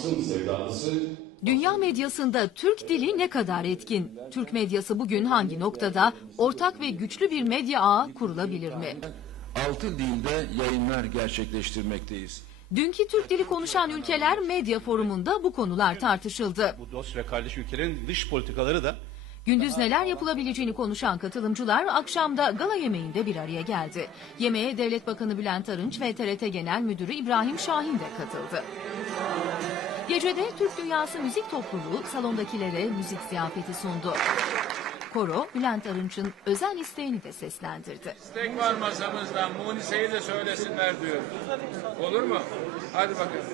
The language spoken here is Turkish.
basın sevdalısı Dünya medyasında Türk dili ne kadar etkin? Türk medyası bugün hangi noktada? Ortak ve güçlü bir medya ağı kurulabilir mi? 6 dilde yayınlar gerçekleştirmekteyiz. Dünkü Türk dili konuşan ülkeler medya forumunda bu konular tartışıldı. Bu dost ve kardeş ülkelerin dış politikaları da Gündüz neler yapılabileceğini konuşan katılımcılar akşamda gala yemeğinde bir araya geldi. Yemeğe Devlet Bakanı Bülent Arınç ve TRT Genel Müdürü İbrahim Şahin de katıldı. Gecede Türk Dünyası Müzik Topluluğu salondakilere müzik ziyafeti sundu. Koro, Bülent Arınç'ın özel isteğini de seslendirdi. Tek var masamızdan. Munise'yi de söylesinler diyor. Olur mu? Hadi bakalım.